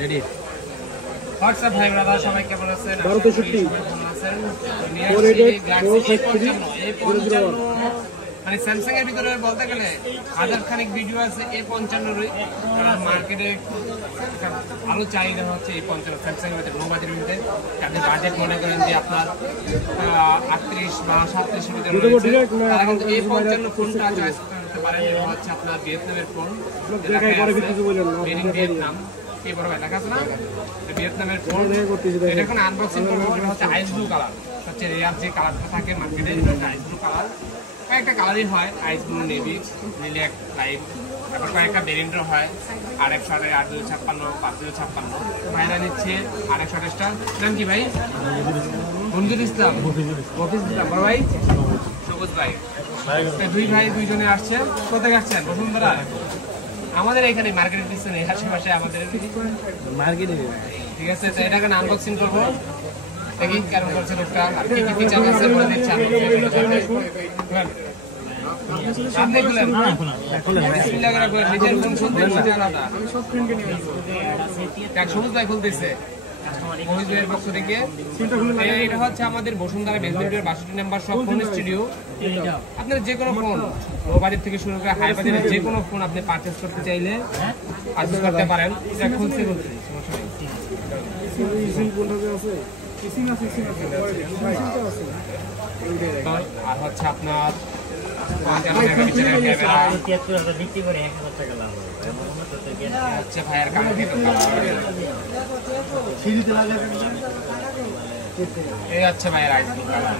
Ready WhatsApp ভাই brother সবাই কেমন আছেন? 1263 মানে স্যামসাং এর ভিতরে বলতে গেলে হাজার খানিক ভিডিও আছে A55 মার্কেটে আরো চাহিদা হচ্ছে A55 স্যামসাং এর লো বাজেটের মধ্যে। আপনি বাজেট মনে করেন যে আপনার 38 বা 37 এর ভিতরে তারা কিন্তু A55 ফোনটা চয়েস করতে পারেন। এটা হচ্ছে আপনার ভিয়েতনামের ফোন, ভিয়েতনাম এই বড় ভাই লেখা আছে না ভিয়েতনামের ফোন। এটা এখন আনবক্সিং করবো। এটা হচ্ছে আইস ব্লু কালার, সবচেয়ে রেয়ার যে কালারটা থাকে মার্কেটে আইস ব্লু কালার। কয়েকটা কালারই হয়, আইস ব্লু, নেভি, লিলিয়াক লাইট, তারপর কয়েকটা ভেরিয়েন্টও হয়। 858, 856, 556 ভাইরা নিচ্ছে 828টা। নাম কি ভাই? মঞ্জুর ইসলাম, মফিজ ইসলাম বড় ভাই, সবুজ ভাই। দুই ভাই দুইজনে আসছে। কোথায় আসছেন? বসুন্ধরা। আমাদের এখানে মার্কেটের পিছনে আশেপাশে আমাদের মার্কেটে। ঠিক আছে, তো এটাকে আনবক্সিং করবো। দেখি কেমন করছে লোকটা, আর কি কি ফিচার আছে বলে দিচ্ছি। সবুজ ভাই খুলতেছে পক্ষ থেকে। এটা হচ্ছে আমাদের বসুন্ধরা বেসমেন্টের 62 নম্বর সব ফোন স্টুডিও। আপনার যে কোনো ফোন লো বাজেট থেকে শুরু করে হাই বাজেটের যে কোনো ফোন আপনি পারচেজ করতে চাইলে পারচেজ করতে পারেন। এটা খুলতে বলতে আর হচ্ছে আপনার হচ্ছে ভাইয়ের কালার এই হচ্ছে ভাইয়ের আইস ব্লু কালার,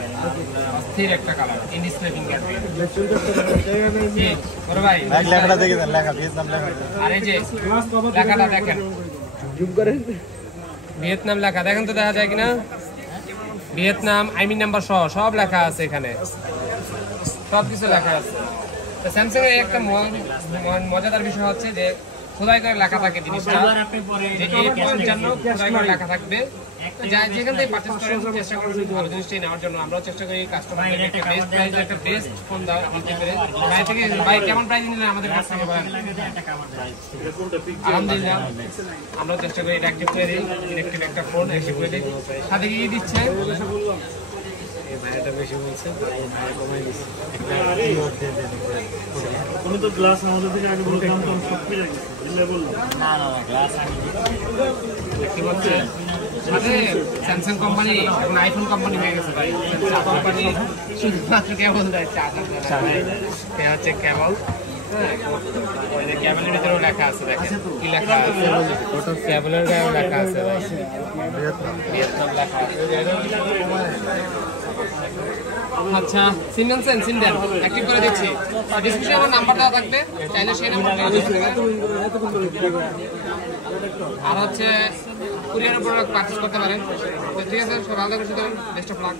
অস্থির একটা কালার, ইনডিসপ্লে ফিঙ্গারপ্রিন্ট। বড় ভাই লেখাটা দেখে দেন, লেখা ভিয়েতনাম লেখা। আর এই যে লেখাটা দেখেন, জুম করেন, ভিয়েতনাম লেখা দেখেন তো, দেখা যায় কিনা? ভিয়েতনাম আইমিন নাম্বার সহ সব লেখা আছে এখানে, সব কিছু লেখা আছে। তো স্যামসাং এর একটা মজাদার বিষয় হচ্ছে যে খোদাই করে লেখা থাকে জিনিসটা, যে A55 খোদাই করে লেখা থাকবে। যেখান থেকে পারচেজ করার চেষ্টা করুন ভালো জিনিসটাই নেওয়ার জন্য। আমরাও চেষ্টা করি কাস্টমারদের একটা বেস্ট প্রাইস, একটা বেস্ট ফোন দেওয়ার দিতে পেরে। ভাই থেকে ভাই কেমন প্রাইস নিলেন আমাদের কাছ থেকে বলেন? আলহামদুলিল্লাহ আমরাও চেষ্টা করি এটা অ্যাক্টিভ করে দিই, ইলেকট্রিক একটা ফোন অ্যাক্টিভ করে দিই। সাথে কি দিচ্ছে? ভাইটা বেশি বলছে, ভাই কমাই দিচ্ছে। তুমি তো গ্লাস আমাদের থেকে আগে বললাম তো সব পেয়ে গেছে, দিলে বললাম না না গ্লাস আমি কি বলছে? সাথে স্যামসাং কোম্পানি এখন আইফোন কোম্পানি হয়ে গেছে ভাই। স্যামসাং কোম্পানি শুধুমাত্র কেবল দেয়, চার্জার দেয়। এটা হচ্ছে কেবল। ওই যে কেবলের ভিতরেও লেখা আছে, দেখেন কি লেখা আছে, কেবলের গায়েও লেখা আছে ভাই, ভিয়েতনাম লেখা আছে। আচ্ছা সিনদেন সিনদেন অ্যাক্টিভ করে দিচ্ছি। ডিসক্রিপশনে আমার নাম্বার দেওয়া থাকবে, চাইলে সেই নাম্বারটা ইউজ করতে পারেন। আর হচ্ছে কুরিয়ারের প্রোডাক্ট পারচেজ করতে পারেন। ঠিক আছে, সব ভালো থাকবেন, বেস্ট অফ লাক।